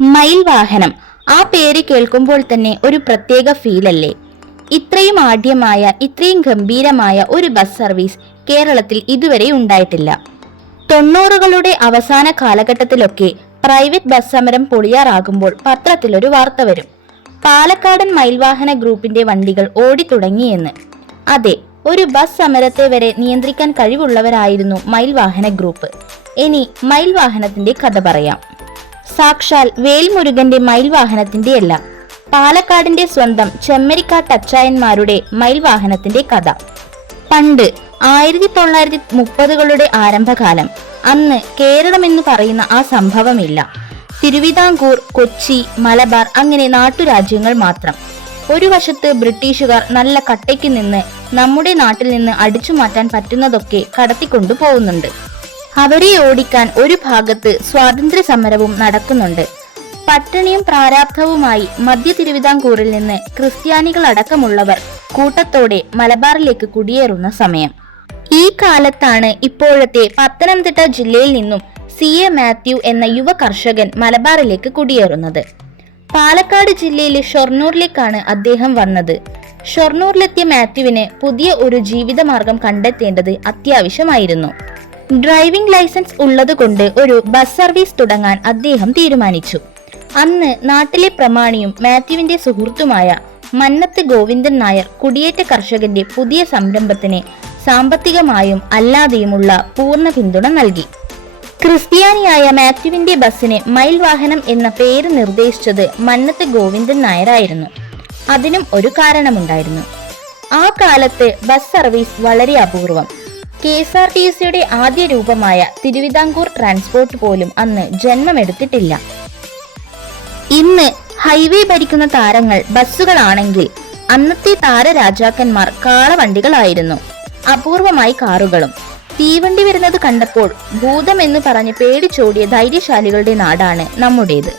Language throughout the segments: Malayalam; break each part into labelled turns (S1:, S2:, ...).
S1: മയിൽ വാഹനം ആ പേര് കേൾക്കുമ്പോൾ തന്നെ ഒരു പ്രത്യേക ഫീലല്ലേ ഇത്രയും ആഢ്യമായ ഇത്രയും ഗംഭീരമായ ഒരു ബസ് സർവീസ് കേരളത്തിൽ ഇതുവരെ ഉണ്ടായിട്ടില്ല. തൊണ്ണൂറുകളുടെ അവസാന കാലഘട്ടത്തിലൊക്കെ പ്രൈവറ്റ് ബസ് സമരം പൊളിയാറാകുമ്പോൾ പത്രത്തിലൊരു വാർത്ത വരും. പാലക്കാടൻ മയിൽവാഹന ഗ്രൂപ്പിന്റെ വണ്ടികൾ ഓടിത്തുടങ്ങിയെന്ന്. അതെ ഒരു ബസ് സമരത്തെ വരെ നിയന്ത്രിക്കാൻ കഴിവുള്ളവരായിരുന്നു മയിൽവാഹന ഗ്രൂപ്പ്. ഇനി മയിൽവാഹനത്തിന്റെ കഥ പറയാം. സാക്ഷാൽ വേൽമുരുകന്റെ മയിൽവാഹനത്തിന്റെ എല്ലാം. പാലക്കാടിന്റെ സ്വന്തം ചെമ്മരിക്കാട്ടച്ചായന്മാരുടെ മയിൽവാഹനത്തിന്റെ കഥ. പണ്ട് ആയിരത്തി തൊള്ളായിരത്തി മുപ്പതുകളുടെ ആരംഭകാലം അന്ന് കേരളം എന്ന് പറയുന്ന ആ സംഭവമില്ല. തിരുവിതാംകൂർ കൊച്ചി മലബാർ അങ്ങനെ നാട്ടുരാജ്യങ്ങൾ മാത്രം. ഒരു വശത്ത് ബ്രിട്ടീഷുകാർ നല്ല കട്ടയ്ക്ക് നിന്ന് നമ്മുടെ നാട്ടിൽ നിന്ന് അടിച്ചു മാറ്റാൻ പറ്റുന്നതൊക്കെ കടത്തിക്കൊണ്ടു പോകുന്നുണ്ട് അവരെ ഓടിക്കാൻ ഒരു ഭാഗത്ത് സ്വാതന്ത്ര്യ സമരവും നടക്കുന്നുണ്ട്. പട്ടിണിയും പ്രാരാബ്ധവുമായി മധ്യ തിരുവിതാംകൂറിൽ നിന്ന് ക്രിസ്ത്യാനികൾ അടക്കമുള്ളവർ കൂട്ടത്തോടെ മലബാറിലേക്ക് കുടിയേറുന്ന സമയം. ഈ കാലത്താണ് ഇപ്പോഴത്തെ പത്തനംതിട്ട ജില്ലയിൽ നിന്നും സി എ മാത്യു എന്ന യുവ കർഷകൻ മലബാറിലേക്ക് കുടിയേറുന്നത്. പാലക്കാട് ജില്ലയിലെ ഷൊർണൂറിലേക്കാണ് അദ്ദേഹം വന്നത്. ഷൊർണൂറിലെത്തിയ മാത്യുവിന് പുതിയ ഒരു ജീവിതമാർഗം കണ്ടെത്തേണ്ടത് അത്യാവശ്യമായിരുന്നു. ഡ്രൈവിംഗ് ലൈസൻസ് ഉള്ളതുകൊണ്ട് ഒരു ബസ് സർവീസ് തുടങ്ങാൻ അദ്ദേഹം തീരുമാനിച്ചു. അന്ന് നാട്ടിലെ പ്രമാണിയും മാത്യുവിന്റെ സുഹൃത്തുമായ മന്നത്ത് ഗോവിന്ദൻ നായർ കുടിയേറ്റ കർഷകന്റെ പുതിയ സംരംഭത്തിന് സാമ്പത്തികമായും അല്ലാതെയുമുള്ള പൂർണ പിന്തുണ നൽകി. ക്രിസ്ത്യാനിയായ മാത്യുവിന്റെ ബസ്സിന് മയിൽ വാഹനം എന്ന പേര് നിർദ്ദേശിച്ചത് മന്നത്ത് ഗോവിന്ദൻ നായരായിരുന്നു. അതിനും ഒരു കാരണമുണ്ടായിരുന്നു. ആ കാലത്ത് ബസ് സർവീസ് വളരെ അപൂർവം. കെ എസ് ആർ ടി സിയുടെ ആദ്യ രൂപമായ തിരുവിതാംകൂർ ട്രാൻസ്പോർട്ട് പോലും അന്ന് ജന്മമെടുത്തിട്ടില്ല. ഇന്ന് ഹൈവേ ഭരിക്കുന്ന താരങ്ങൾ ബസ്സുകളാണെങ്കിൽ അന്നത്തെ താരരാജാക്കന്മാർ കാളവണ്ടികളായിരുന്നു. അപൂർവമായി കാറുകളും. തീവണ്ടി വരുന്നത് കണ്ടപ്പോൾ ഭൂതം എന്ന് പറഞ്ഞ് പേടിച്ചോടിയ ധൈര്യശാലികളുടെ നാടാണ് നമ്മുടേത്.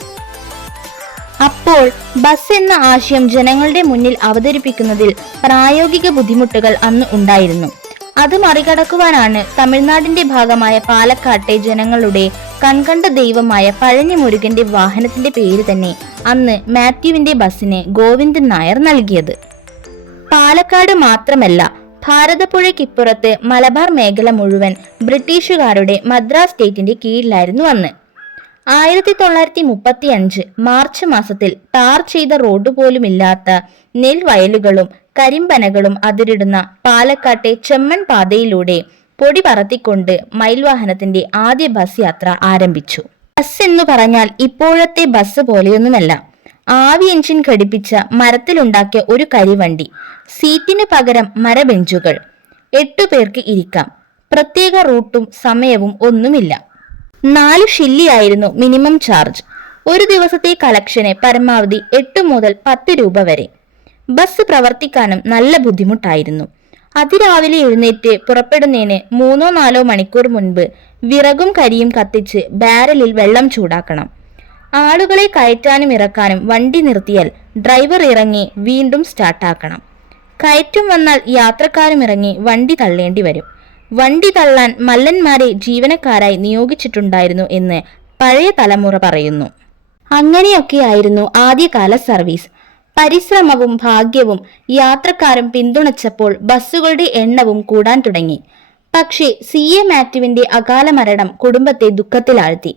S1: അപ്പോൾ ബസ് എന്ന ആശയം ജനങ്ങളുടെ മുന്നിൽ അവതരിപ്പിക്കുന്നതിൽ പ്രായോഗിക ബുദ്ധിമുട്ടുകൾ അന്ന് ഉണ്ടായിരുന്നു. അത് മറികടക്കുവാനാണ് തമിഴ്നാടിന്റെ ഭാഗമായ പാലക്കാട്ടെ ജനങ്ങളുടെ കൺകണ്ട ദൈവമായ പഴഞ്ഞി മുരുകന്റെ വാഹനത്തിന്റെ പേര് തന്നെ അന്ന് മാത്യുവിന്റെ ബസ്സിന് ഗോവിന്ദൻ നായർ നൽകിയത്. പാലക്കാട് മാത്രമല്ല ഭാരതപ്പുഴയ്ക്കിപ്പുറത്ത് മലബാർ മേഖല മുഴുവൻ ബ്രിട്ടീഷുകാരുടെ മദ്രാസ് സ്റ്റേറ്റിന്റെ കീഴിലായിരുന്നു അന്ന്. ആയിരത്തി തൊള്ളായിരത്തി മുപ്പത്തി അഞ്ച് മാർച്ച് മാസത്തിൽ ടാർ ചെയ്ത റോഡ് പോലുമില്ലാത്ത നെൽവയലുകളും കരിമ്പനകളും അതിരിടുന്ന പാലക്കാട്ടെ ചെമ്മൺ പാതയിലൂടെ പൊടി പറത്തിക്കൊണ്ട് മയിൽവാഹനത്തിന്റെ ആദ്യ ബസ് യാത്ര ആരംഭിച്ചു. ബസ് എന്ന് പറഞ്ഞാൽ ഇപ്പോഴത്തെ ബസ് പോലെയൊന്നുമല്ല. ആവി എഞ്ചിൻ ഘടിപ്പിച്ച മരത്തിലുണ്ടാക്കിയ ഒരു കരിവണ്ടി സീറ്റിന് പകരം മരബെഞ്ചുകൾ എട്ടു പേർക്ക് ഇരിക്കാം. പ്രത്യേക റൂട്ടും സമയവും ഒന്നുമില്ല. നാല് ഷില്ലിയായിരുന്നു മിനിമം ചാർജ്. ഒരു ദിവസത്തെ കളക്ഷനെ പരമാവധി എട്ട് മുതൽ പത്ത് രൂപ വരെ. ബസ് പ്രവർത്തിക്കാനും നല്ല ബുദ്ധിമുട്ടായിരുന്നു. അതിരാവിലെ എഴുന്നേറ്റ് പുറപ്പെടുന്നതിന് മൂന്നോ നാലോ മണിക്കൂർ മുൻപ് വിറകും കരിയും കത്തിച്ച് ബാരലിൽ വെള്ളം ചൂടാക്കണം. ആളുകളെ കയറ്റാനും ഇറക്കാനും വണ്ടി നിർത്തിയാൽ ഡ്രൈവർ ഇറങ്ങി വീണ്ടും സ്റ്റാർട്ടാക്കണം. കയറ്റം വന്നാൽ യാത്രക്കാരും ഇറങ്ങി വണ്ടി തള്ളേണ്ടി വരും. വണ്ടി തള്ളാൻ മല്ലന്മാരെ ജീവനക്കാരായി നിയോഗിച്ചിട്ടുണ്ടായിരുന്നു എന്ന് പഴയ തലമുറ പറയുന്നു. അങ്ങനെയൊക്കെയായിരുന്നു ആദ്യകാല സർവീസ്. പരിശ്രമവും ഭാഗ്യവും യാത്രക്കാരും പിന്തുണച്ചപ്പോൾ ബസ്സുകളുടെ എണ്ണവും കൂടാൻ തുടങ്ങി. പക്ഷേ സി. എ. മാത്യുവിന്റെ അകാല മരണം കുടുംബത്തെ ദുഃഖത്തിലാഴ്ത്തി.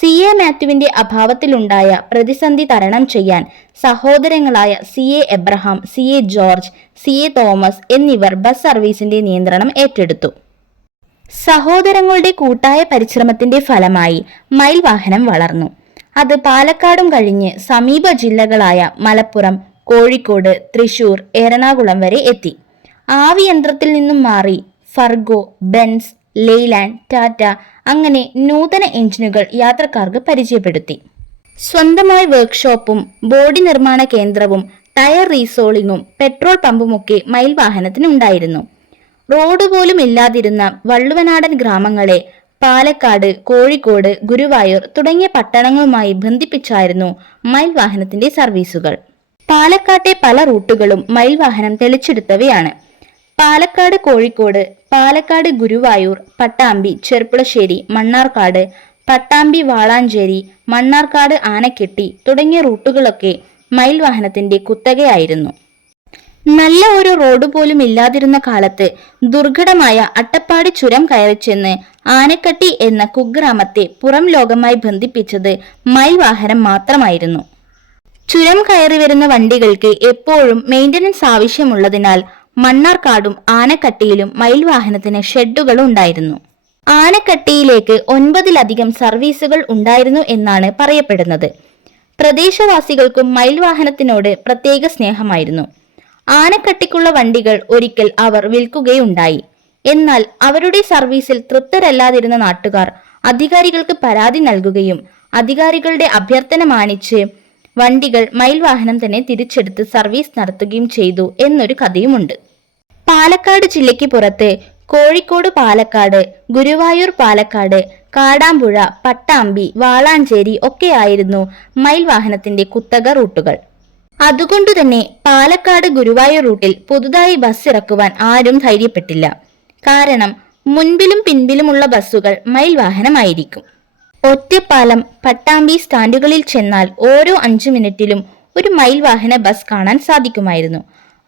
S1: സി. എ. മാത്യുവിന്റെ അഭാവത്തിലുണ്ടായ പ്രതിസന്ധി തരണം ചെയ്യാൻ സഹോദരങ്ങളായ C. A. Abraham C. A. George C. A. Thomas എന്നിവർ ബസ് സർവീസിന്റെ നിയന്ത്രണം ഏറ്റെടുത്തു. സഹോദരങ്ങളുടെ കൂട്ടായ പരിശ്രമത്തിന്റെ ഫലമായി മയിൽ വാഹനം വളർന്നു. അത് പാലക്കാടും കഴിഞ്ഞ് സമീപ ജില്ലകളായ മലപ്പുറം കോഴിക്കോട് തൃശൂർ എറണാകുളം വരെ എത്തി. ആവിയന്ത്രത്തിൽ നിന്നും മാറി ഫർഗോ ബെൻസ് ലെയ്ലാൻഡ് ടാറ്റ അങ്ങനെ നൂതന എഞ്ചിനുകൾ യാത്രക്കാർക്ക് പരിചയപ്പെടുത്തി. സ്വന്തമായി വർക്ക്ഷോപ്പും ബോഡി നിർമ്മാണ കേന്ദ്രവും ടയർ റീസോളിങ്ങും പെട്രോൾ പമ്പുമൊക്കെ മയിൽ വാഹനത്തിനുണ്ടായിരുന്നു റോഡ് പോലും ഇല്ലാതിരുന്ന വള്ളുവനാടൻ ഗ്രാമങ്ങളെ പാലക്കാട് കോഴിക്കോട് ഗുരുവായൂർ തുടങ്ങിയ പട്ടണങ്ങളുമായി ബന്ധിപ്പിച്ചായിരുന്നു മയിൽ വാഹനത്തിന്റെ സർവീസുകൾ. പാലക്കാട്ടെ പല റൂട്ടുകളും മയിൽ വാഹനം തെളിച്ചെടുത്തവയാണ്. പാലക്കാട് കോഴിക്കോട് പാലക്കാട് ഗുരുവായൂർ പട്ടാമ്പി ചെർപ്പുളശ്ശേരി മണ്ണാർക്കാട് പട്ടാമ്പി വാളാഞ്ചേരി മണ്ണാർക്കാട് ആനക്കെട്ടി തുടങ്ങിയ റൂട്ടുകളൊക്കെ മയിൽ വാഹനത്തിന്റെ കുത്തകയായിരുന്നു. നല്ല ഒരു റോഡ് പോലും ഇല്ലാതിരുന്ന കാലത്ത് ദുർഘടമായ അട്ടപ്പാടി ചുരം കയറിച്ചെന്ന് ആനക്കട്ടി എന്ന കുഗ്രാമത്തെ പുറം ലോകമായി ബന്ധിപ്പിച്ചത് മയിൽ വാഹനം മാത്രമായിരുന്നു. ചുരം കയറി വരുന്ന വണ്ടികൾക്ക് എപ്പോഴും മെയിന്റനൻസ് ആവശ്യമുള്ളതിനാൽ മണ്ണാർക്കാടും ആനക്കട്ടിയിലും മയിൽ വാഹനത്തിന് ഷെഡുകൾ ഉണ്ടായിരുന്നു. ആനക്കട്ടിയിലേക്ക് ഒൻപതിലധികം സർവീസുകൾ ഉണ്ടായിരുന്നു എന്നാണ് പറയപ്പെടുന്നത്. പ്രദേശവാസികൾക്കും മയിൽ വാഹനത്തിനോട് പ്രത്യേക സ്നേഹമായിരുന്നു. ആനക്കട്ടിക്കുള്ള വണ്ടികൾ ഒരിക്കൽ അവർ വിൽക്കുകയുണ്ടായി. എന്നാൽ അവരുടെ സർവീസിൽ തൃപ്തരല്ലാതിരുന്ന നാട്ടുകാർ അധികാരികൾക്ക് പരാതി നൽകുകയും അധികാരികളുടെ അഭ്യർത്ഥന മാനിച്ച് വണ്ടികൾ മയിൽ വാഹനം തന്നെ തിരിച്ചെടുത്ത് സർവീസ് നടത്തുകയും ചെയ്തു എന്നൊരു കഥയുമുണ്ട്. പാലക്കാട് ജില്ലയ്ക്ക് പുറത്ത് കോഴിക്കോട് പാലക്കാട് ഗുരുവായൂർ പാലക്കാട് കാടാമ്പുഴ പട്ടാമ്പി വാളാഞ്ചേരി ഒക്കെയായിരുന്നു മയിൽ വാഹനത്തിന്റെ കുത്തക റൂട്ടുകൾ. അതുകൊണ്ടുതന്നെ പാലക്കാട് ഗുരുവായൂർ റൂട്ടിൽ പുതുതായി ബസ് ഇറക്കുവാൻ ആരും ധൈര്യപ്പെട്ടില്ല. കാരണം മുൻപിലും പിൻപിലുമുള്ള ബസ്സുകൾ മയിൽ വാഹനമായിരിക്കും ഒറ്റപ്പാലം പട്ടാമ്പി സ്റ്റാൻഡുകളിൽ ചെന്നാൽ ഓരോ അഞ്ചു മിനിറ്റിലും ഒരു മയിൽ വാഹന ബസ് കാണാൻ സാധിക്കുമായിരുന്നു.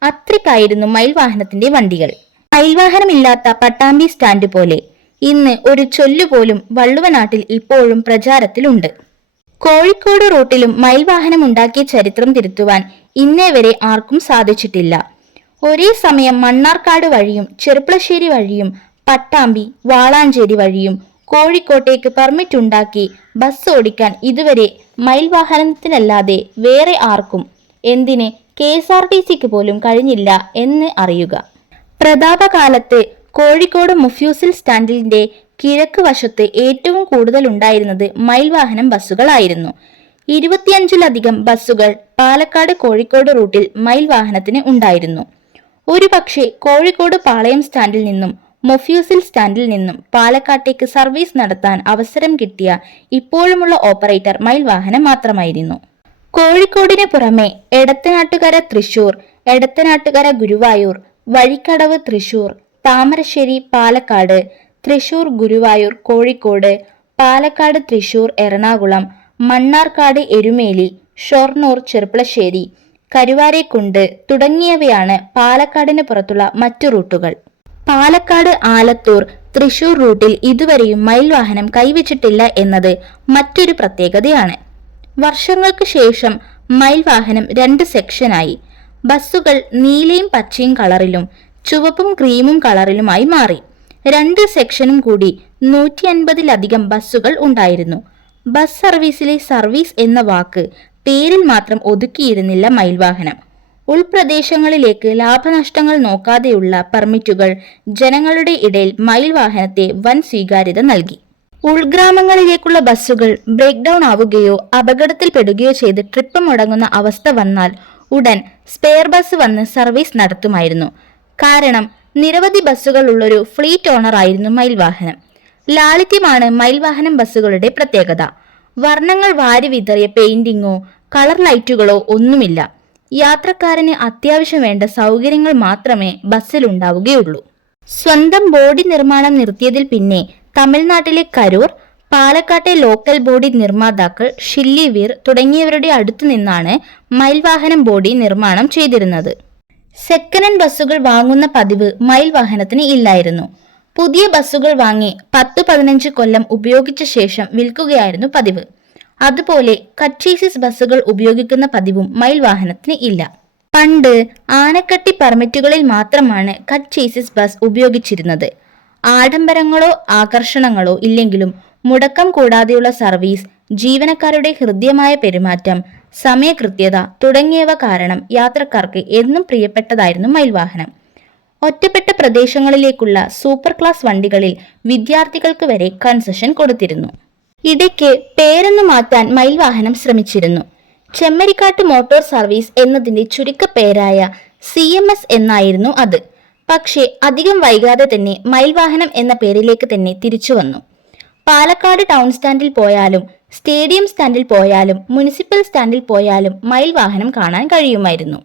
S1: അത്രയ്ക്കായിരുന്നു മയിൽ വാഹനത്തിന്റെ വണ്ടികൾ. മയിൽ വാഹനമില്ലാത്ത പട്ടാമ്പി സ്റ്റാൻഡ് പോലെ ഇന്ന് ഒരു ചൊല്ലുപോലും വള്ളുവനാട്ടിൽ ഇപ്പോഴും പ്രചാരത്തിലുണ്ട്. കോഴിക്കോട് റൂട്ടിലും മയിൽ വാഹനം ഉണ്ടാക്കിയ ചരിത്രം തിരുത്തുവാൻ ഇന്നേ വരെ ആർക്കും സാധിച്ചിട്ടില്ല. ഒരേ സമയം മണ്ണാർക്കാട് വഴിയും ചെറുപ്പളശ്ശേരി വഴിയും പട്ടാമ്പി വാളാഞ്ചേരി വഴിയും കോഴിക്കോട്ടേക്ക് പെർമിറ്റ് ഉണ്ടാക്കി ബസ് ഓടിക്കാൻ ഇതുവരെ മയിൽ വാഹനത്തിനല്ലാതെ വേറെ ആർക്കും എന്തിന് കെ എസ് ആർ ടി സിക്ക് പോലും കഴിഞ്ഞില്ല എന്ന് അറിയുക. പ്രതാപകാലത്ത് കോഴിക്കോട് മുഫ്യൂസിൽ സ്റ്റാൻഡിന്റെ കിഴക്ക് വശത്ത് ഏറ്റവും കൂടുതൽ ഉണ്ടായിരുന്നത് മയിൽ വാഹനം ബസ്സുകളായിരുന്നു. ഇരുപത്തിയഞ്ചിലധികം ബസ്സുകൾ പാലക്കാട് കോഴിക്കോട് റൂട്ടിൽ മയിൽ വാഹനത്തിന് ഉണ്ടായിരുന്നു. ഒരു പക്ഷേ കോഴിക്കോട് പാളയം സ്റ്റാൻഡിൽ നിന്നും മൊഫ്യൂസിൽ സ്റ്റാൻഡിൽ നിന്നും പാലക്കാട്ടേക്ക് സർവീസ് നടത്താൻ അവസരം കിട്ടിയ ഇപ്പോഴുമുള്ള ഓപ്പറേറ്റർ മയിൽ വാഹനം മാത്രമായിരുന്നു. കോഴിക്കോടിന് പുറമെ എടത്തനാട്ടുകര തൃശൂർ എടത്തനാട്ടുകര ഗുരുവായൂർ വഴിക്കടവ് തൃശൂർ താമരശ്ശേരി പാലക്കാട് തൃശൂർ ഗുരുവായൂർ കോഴിക്കോട് പാലക്കാട് തൃശൂർ എറണാകുളം മണ്ണാർക്കാട് എരുമേലി ഷൊർണൂർ ചെർപ്പളശ്ശേരി കരുവാരെക്കുണ്ട് തുടങ്ങിയവയാണ് പാലക്കാടിന് പുറത്തുള്ള മറ്റു റൂട്ടുകൾ. പാലക്കാട് ആലത്തൂർ തൃശൂർ റൂട്ടിൽ ഇതുവരെയും മയിൽ വാഹനം കൈവച്ചിട്ടില്ല എന്നത് മറ്റൊരു പ്രത്യേകതയാണ്. വർഷങ്ങൾക്ക് ശേഷം മയിൽ വാഹനം രണ്ട് സെക്ഷനായി. ബസ്സുകൾ നീലയും പച്ചയും കളറിലും ചുവപ്പും ക്രീമും കളറിലുമായി മാറി. രണ്ട് സെക്ഷനും കൂടി നൂറ്റി അൻപതിലധികം ബസ്സുകൾ ഉണ്ടായിരുന്നു. ബസ് സർവീസിലെ സർവീസ് എന്ന വാക്ക് പേരിൽ മാത്രം ഒതുക്കിയിരുന്നില്ല മയിൽവാഹനം. ഉൾപ്രദേശങ്ങളിലേക്ക് ലാഭനഷ്ടങ്ങൾ നോക്കാതെയുള്ള പെർമിറ്റുകൾ ജനങ്ങളുടെ ഇടയിൽ മയിൽവാഹനത്തെ വൻ സ്വീകാര്യത നൽകി. ഉൾഗ്രാമങ്ങളിലേക്കുള്ള ബസ്സുകൾ ബ്രേക്ക് ഡൗൺ ആവുകയോ അപകടത്തിൽപ്പെടുകയോ ചെയ്ത് ട്രിപ്പ് മുടങ്ങുന്ന അവസ്ഥ വന്നാൽ ഉടൻ സ്പെയർ ബസ് വന്ന് സർവീസ് നടത്തുമായിരുന്നു. കാരണം നിരവധി ബസ്സുകൾ ഉള്ളൊരു ഫ്ലീറ്റ് ഓണർ ആയിരുന്നു മയിൽവാഹനം. ലാളിത്യമാണ് മയിൽവാഹനം ബസ്സുകളുടെ പ്രത്യേകത. വർണങ്ങൾ വാരി വിതറിയ പെയിന്റിങ്ങോ കളർ ലൈറ്റുകളോ ഒന്നുമില്ല. യാത്രക്കാരന് അത്യാവശ്യം വേണ്ട സൗകര്യങ്ങൾ മാത്രമേ ബസ്സിലുണ്ടാവുകയുള്ളൂ. സ്വന്തം ബോഡി നിർമ്മാണം നിർത്തിയതിൽ പിന്നെ തമിഴ്നാട്ടിലെ കരൂർ പാലക്കാട്ടെ ലോക്കൽ ബോഡി നിർമ്മാതാക്കൾ ഷില്ലിവീർ തുടങ്ങിയവരുടെ അടുത്തു നിന്നാണ് മയിൽവാഹനം ബോഡി നിർമ്മാണം ചെയ്തിരുന്നത്. സെക്കൻഡ് ഹാൻഡ് ബസ്സുകൾ വാങ്ങുന്ന പതിവ് മൈൽ വാഹനത്തിന് ഇല്ലായിരുന്നു. പുതിയ ബസ്സുകൾ വാങ്ങി പത്ത് പതിനഞ്ച് കൊല്ലം ഉപയോഗിച്ച ശേഷം വിൽക്കുകയായിരുന്നു പതിവ്. അതുപോലെ കച്ചീസിസ് ബസ്സുകൾ ഉപയോഗിക്കുന്ന പതിവും മൈൽ വാഹനത്തിന് ഇല്ല. പണ്ട് ആനക്കട്ടി പെർമിറ്റുകളിൽ മാത്രമാണ് കച്ചീസിസ് ബസ് ഉപയോഗിച്ചിരുന്നത്. ആഡംബരങ്ങളോ ആകർഷണങ്ങളോ ഇല്ലെങ്കിലും മുടക്കം കൂടാതെയുള്ള സർവീസ് ജീവനക്കാരുടെ ഹൃദ്യമായ പെരുമാറ്റം സമയകൃത്യത തുടങ്ങിയവ കാരണം യാത്രക്കാർക്ക് എന്നും പ്രിയപ്പെട്ടതായിരുന്നു മയിൽവാഹനം. ഒറ്റപ്പെട്ട പ്രദേശങ്ങളിലേക്കുള്ള സൂപ്പർ ക്ലാസ് വണ്ടികളിൽ വിദ്യാർത്ഥികൾക്ക് വരെ കൺസെഷൻ കൊടുത്തിരുന്നു. ഇടയ്ക്ക് പേരെന്ന് മാറ്റാൻ മയിൽവാഹനം ശ്രമിച്ചിരുന്നു. ചെമ്മരിക്കാട്ട് മോട്ടോർ സർവീസ് എന്നതിന്റെ ചുരുക്കപ്പേരായ സി എം എസ് എന്നായിരുന്നു അത്. പക്ഷേ അധികം വൈകാതെ തന്നെ മയിൽവാഹനം എന്ന പേരിലേക്ക് തന്നെ തിരിച്ചു വന്നു. പാലക്കാട് ടൗൺ സ്റ്റാൻഡിൽ പോയാലും സ്റ്റേഡിയം സ്റ്റാൻഡിൽ പോയാലും മുനിസിപ്പൽ സ്റ്റാൻഡിൽ പോയാലും മയിൽ വാഹനം കാണാൻ കഴിയുമായിരുന്നു.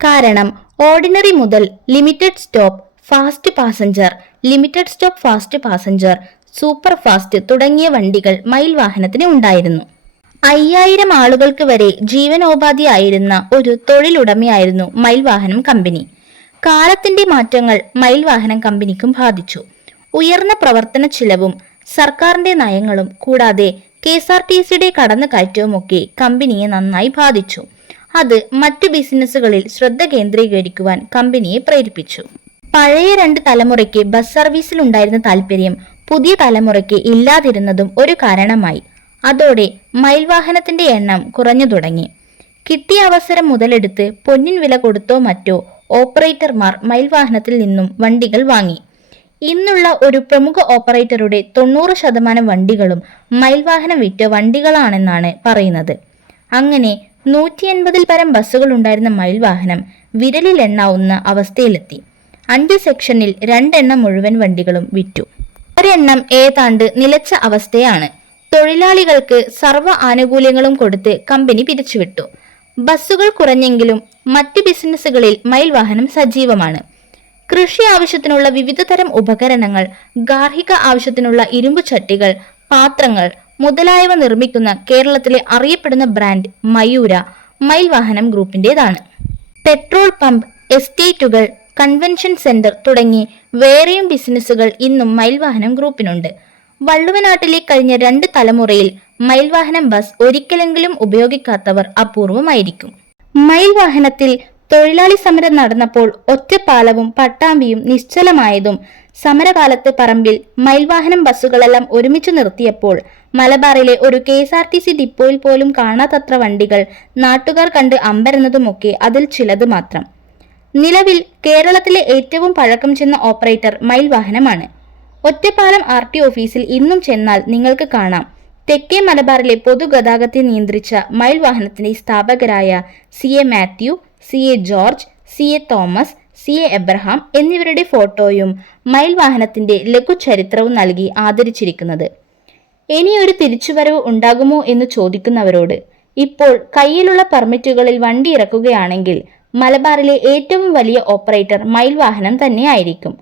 S1: കാരണം ഓർഡിനറി മുതൽ limited stop fast passenger limited stop fast passenger super fast തുടങ്ങിയ വണ്ടികൾ മയിൽ വാഹനത്തിന് ഉണ്ടായിരുന്നു. അയ്യായിരം ആളുകൾക്ക് വരെ ജീവനോപാധിയായിരുന്ന ഒരു തൊഴിലുടമയായിരുന്നു മയിൽ വാഹനം കമ്പനി. കാലത്തിന്റെ മാറ്റങ്ങൾ മയിൽ വാഹനം കമ്പനിക്കും ബാധിച്ചു. ഉയർന്ന പ്രവർത്തന ചിലവും സർക്കാരിന്റെ നയങ്ങളും കൂടാതെ കെ എസ് ആർ ടി സിയുടെ കടന്നുകയറ്റവുമൊക്കെ കമ്പനിയെ നന്നായി ബാധിച്ചു. അത് മറ്റു ബിസിനസ്സുകളിൽ ശ്രദ്ധ കേന്ദ്രീകരിക്കുവാൻ കമ്പനിയെ പ്രേരിപ്പിച്ചു. പഴയ രണ്ട് തലമുറയ്ക്ക് ബസ് സർവീസിൽ ഉണ്ടായിരുന്ന താല്പര്യം പുതിയ തലമുറയ്ക്ക് ഇല്ലാതിരുന്നതും ഒരു കാരണമായി. അതോടെ മയിൽ വാഹനത്തിന്റെ എണ്ണം കുറഞ്ഞു തുടങ്ങി. കിട്ടിയ അവസരം മുതലെടുത്ത് പൊന്നിൻ വില കൊടുത്തോ മറ്റോ ഓപ്പറേറ്റർമാർ മയിൽ വാഹനത്തിൽ നിന്നും വണ്ടികൾ വാങ്ങി. ഇന്നുള്ള ഒരു പ്രമുഖ ഓപ്പറേറ്ററുടെ തൊണ്ണൂറ് ശതമാനം വണ്ടികളും മൈൽവാഹനം വിറ്റ് വണ്ടികളാണെന്നാണ് പറയുന്നത്. അങ്ങനെ നൂറ്റി എൺപതിൽ പരം ബസ്സുകൾ ഉണ്ടായിരുന്ന മൈൽവാഹനം വാഹനം വിരലിൽ എണ്ണാവുന്ന അവസ്ഥയിലെത്തി. അഞ്ച് സെക്ഷനിൽ രണ്ടെണ്ണം മുഴുവൻ വണ്ടികളും വിറ്റു. ഒരെണ്ണം ഏതാണ്ട് നിലച്ച അവസ്ഥയാണ്. തൊഴിലാളികൾക്ക് സർവ ആനുകൂല്യങ്ങളും കൊടുത്ത് കമ്പനി പിരിച്ചുവിട്ടു. ബസ്സുകൾ കുറഞ്ഞെങ്കിലും മറ്റ് ബിസിനസ്സുകളിൽ മൈൽവാഹനം സജീവമാണ്. കൃഷി ആവശ്യത്തിനുള്ള വിവിധ തരം ഉപകരണങ്ങൾ ഗാർഹിക ആവശ്യത്തിനുള്ള ഇരുമ്പ് ചട്ടികൾ പാത്രങ്ങൾ മുതലായവ നിർമ്മിക്കുന്ന കേരളത്തിലെ അറിയപ്പെടുന്ന ബ്രാൻഡ് മയൂര മയിൽ വാഹനം ഗ്രൂപ്പിന്റേതാണ്. പെട്രോൾ പമ്പ് എസ്റ്റേറ്റുകൾ കൺവെൻഷൻ സെന്റർ തുടങ്ങി വേറെയും ബിസിനസ്സുകൾ ഇന്നും മയിൽ വാഹനം ഗ്രൂപ്പിനുണ്ട്. വള്ളുവനാട്ടിലെ കഴിഞ്ഞ രണ്ട് തലമുറയിൽ മയിൽ വാഹനം ബസ് ഒരിക്കലെങ്കിലും ഉപയോഗിക്കാത്തവർ അപൂർവമായിരിക്കും. മയിൽ വാഹനത്തിൽ തൊഴിലാളി സമരം നടന്നപ്പോൾ ഒറ്റപ്പാലവും പട്ടാമ്പിയും നിശ്ചലമായതും സമരകാലത്ത് പറമ്പിൽ മയിൽവാഹനം ബസ്സുകളെല്ലാം ഒരുമിച്ച് നിർത്തിയപ്പോൾ മലബാറിലെ ഒരു K S R T C ഡിപ്പോയിൽ പോലും കാണാത്തത്ര വണ്ടികൾ നാട്ടുകാർ കണ്ട് അമ്പരുന്നതുമൊക്കെ അതിൽ ചിലത് മാത്രം. നിലവിൽ കേരളത്തിലെ ഏറ്റവും പഴക്കം ചെന്ന ഓപ്പറേറ്റർ മയിൽവാഹനമാണ്. ഒറ്റപ്പാലം ആർ ടി ഓഫീസിൽ ഇന്നും ചെന്നാൽ നിങ്ങൾക്ക് കാണാം. തെക്കേ മലബാറിലെ പൊതുഗതാഗതത്തെ നിയന്ത്രിച്ച മയിൽവാഹനത്തിന്റെ സ്ഥാപകരായ C A Mathew C A George C A Thomas C A Abraham എന്നിവരുടെ ഫോട്ടോയും മയിൽ വാഹനത്തിന്റെ ലഘുചരിത്രവും നൽകി ആദരിച്ചിരിക്കുന്നത്. ഇനിയൊരു തിരിച്ചുവരവ് ഉണ്ടാകുമോ എന്ന് ചോദിക്കുന്നവരോട് ഇപ്പോൾ കയ്യിലുള്ള പെർമിറ്റുകളിൽ വണ്ടി ഇറക്കുകയാണെങ്കിൽ മലബാറിലെ ഏറ്റവും വലിയ ഓപ്പറേറ്റർ മയിൽ വാഹനം തന്നെയായിരിക്കും.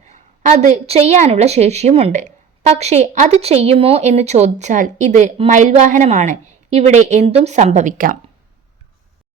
S1: അത് ചെയ്യാനുള്ള ശേഷിയുമുണ്ട്. പക്ഷേ അത് ചെയ്യുമോ എന്ന് ചോദിച്ചാൽ ഇത് മയിൽ വാഹനമാണ് ഇവിടെ എന്തും സംഭവിക്കാം.